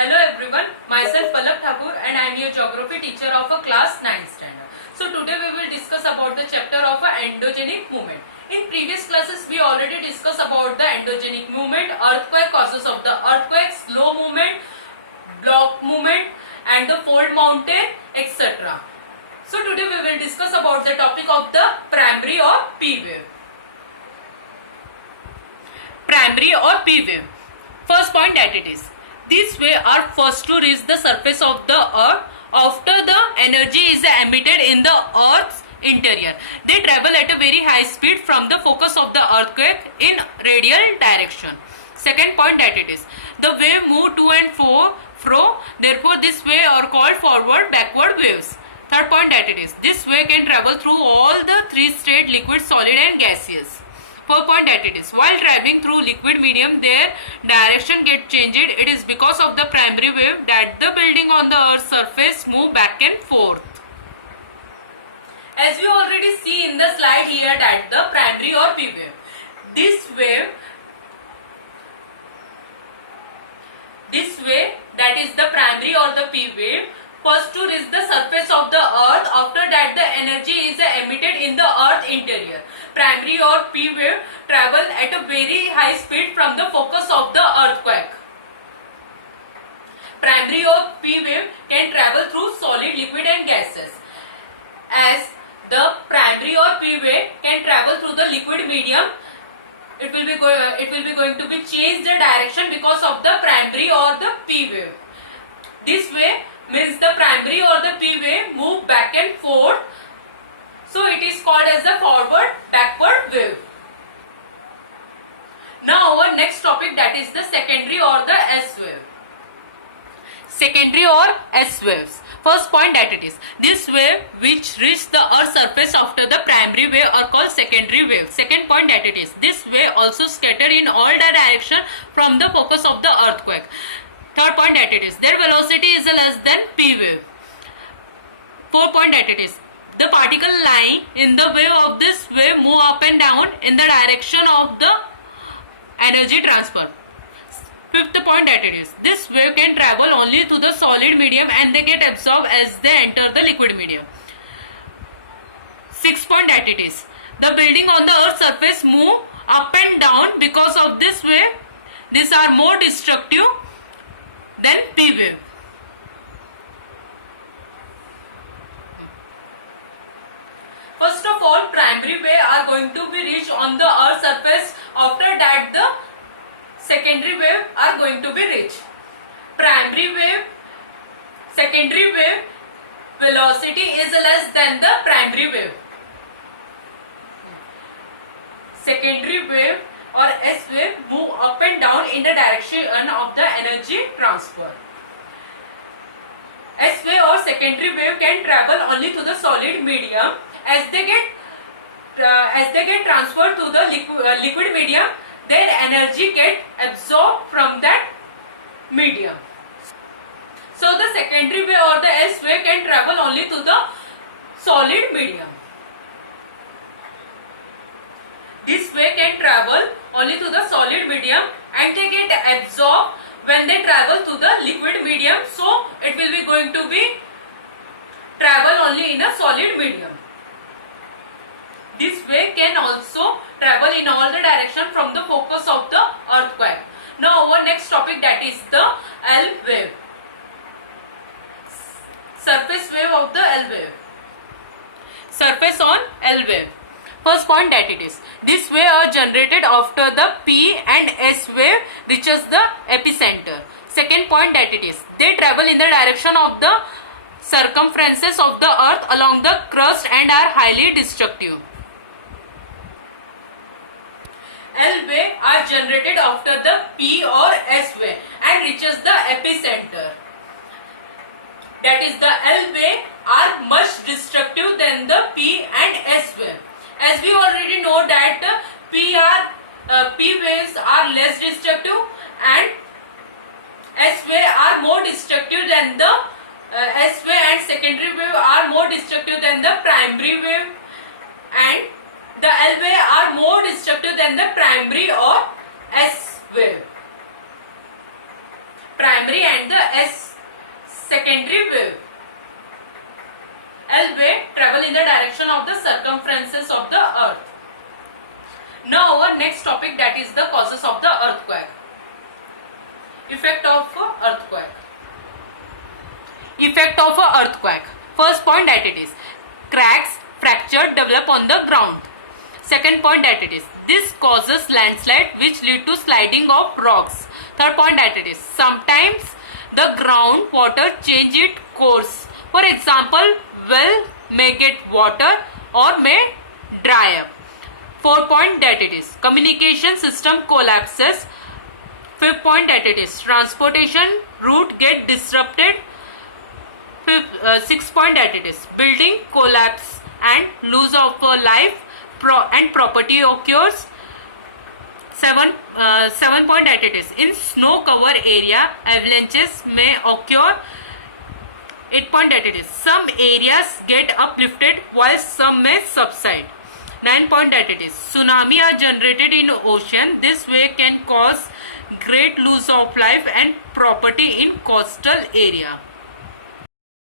Hello everyone, myself Palak Thakur and I am your geography teacher of a class 9th standard. So today we will discuss about the chapter of endogenic movement. In previous classes we already discussed about the endogenic movement, earthquake, causes of the earthquake, slow movement, block movement and the fold mountain, etc. So today we will discuss about the topic of the primary or P wave. Primary or P wave. First point that it is. These waves are first to reach the surface of the earth after the energy is emitted in the earth's interior. They travel at a very high speed from the focus of the earthquake in radial direction. Second point that it is. The wave move to and fro, therefore this wave are called forward backward waves. Third point that it is. This wave can travel through all the three states, liquid, solid and gaseous. Fourth point that it is. While traveling through liquid medium, their direction get changed. It is because of the primary wave that the building on the earth's surface move back and forth. As we already see in the slide here that the primary or P wave. This wave that is the primary or the P wave first to reach the surface of the earth, after that the energy is emitted in the earth interior. Primary or P wave travel at a very high speed from the focus of the earthquake. Primary or P wave can travel through solid, liquid and gases. As the primary or P wave can travel through the liquid medium, it will be going to be changed the direction because of the primary or the P wave. This way means the primary or the P wave move back and forth, so it is called as the forward backward wave. Now our next topic, that is the secondary or the S wave. Secondary or S waves. First point that it is. This wave which reach the earth's surface after the primary wave are called secondary wave. Second point that it is. This wave also scatter in all the direction from the focus of the earthquake. Third point that it is. Their velocity is less than P wave. Fourth point that it is. The particle lying in the wave of this wave move up and down in the direction of the energy transfer. Fifth point that it is. This wave can travel only through the solid medium and they get absorbed as they enter the liquid medium. Sixth point that it is. The building on the earth's surface move up and down because of this wave. These are more destructive than P wave. First of all, primary wave are going to be reached on the earth's surface. After that the secondary wave are going to be reached. Primary wave, secondary wave velocity is less than the primary wave. Secondary wave or S wave move up and down in the direction of the energy transfer. S wave or secondary wave can travel only to the solid medium. As they get transferred to the liquid medium, their energy get absorbed from that medium. So the secondary wave or the S wave can travel only to the solid medium. This wave can travel only to the solid medium and they get absorbed when they travel to the liquid medium, so it will be going to be travel only in a solid medium. This wave can also travel in all the direction from the focus of the earthquake. Now our next topic, that is the L wave. Surface wave of the L wave. Surface on L wave. First point that it is. This wave are generated after the P and S wave reaches the epicenter. Second point that it is. They travel in the direction of the circumferences of the earth along the crust and are highly destructive. L wave are generated after the P or S wave and reaches the epicenter. That is, the L wave are much destructive than the P and S wave. As we already know that P waves are less destructive and S wave are more destructive than the S wave, and secondary wave are more destructive than the primary wave, and the L wave are more destructive than the primary or S wave. primary and the S secondary wave. L wave travel in the direction of the circumferences of the earth. Now our next topic, that is the causes of the earthquake. Effect of earthquake. Effect of earthquake. First point, that it is cracks, fracture develop on the ground. Second point, that it is this causes landslide which lead to sliding of rocks. Third point, that it is sometimes the ground water change its course. For example, well may get water or may dry up. Fourth point, that it is communication system collapses. Fifth point, that it is transportation route get disrupted. Sixth point, that it is building collapse and lose of life and property occurs. Seven point, that it is in snow cover area avalanches may occur. 8 point, that it is some areas get uplifted while some may subside. 9 point, that it is tsunami are generated in ocean. This way can cause great loss of life and property in coastal area.